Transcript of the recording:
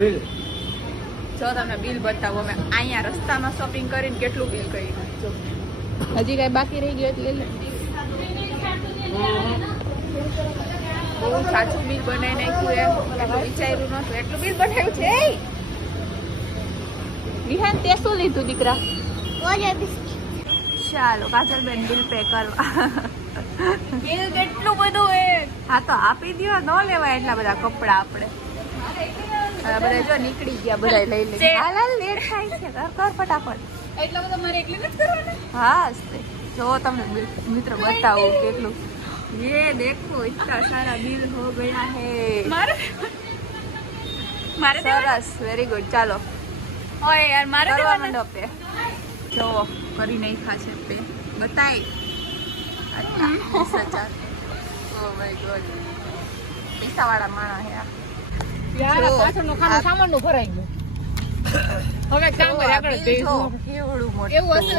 જો તમે બિલ બતાવો, અમે અહીંયા રસ્તામાં શોપિંગ કરીને કેટલું બિલ કરી નાખજો. હજી કઈ બાકી રહી ગયું એટલે બહુ સાચું બિલ બનાવી નાખ્યું. એટલું વિચાર્યું નતું, એટલું બિલ બનાવ્યું છે. વિહાન તે શું લીધું દીકરા? ચાલો કાજલબેન બિલ પે કરવા. બિલ કેટલું બધું હે. હા તો આપી દો, ન લેવાય એટલા બધા કપડા આપણે. બધા જો નીકળી ગયા, બધા લઈ લે. હાલ લેટ થાય છે, કર ફટાફટ. એટલા બધા મારે એકલી નથી કરવાના. હા જો તમને મિત્ર બતાવું કેટલું. ये देखो इतना सारा बिल हो गया है. मारे सरस, वेरी गुड. ચાલો ઓય યાર મારે કરવા માંડો પે. જો કરી નહીં ખાશે પે બતાય. અચ્છા 20,000. ઓ માય ગોડ, પૈસા વાળા માણા હે આ. યાર પાછળનો ખાનો સામાનનું ભરાઈ ગયું. હવે કામ કરે આગળ જઈશું. કેવડું મોટું એવું હશે.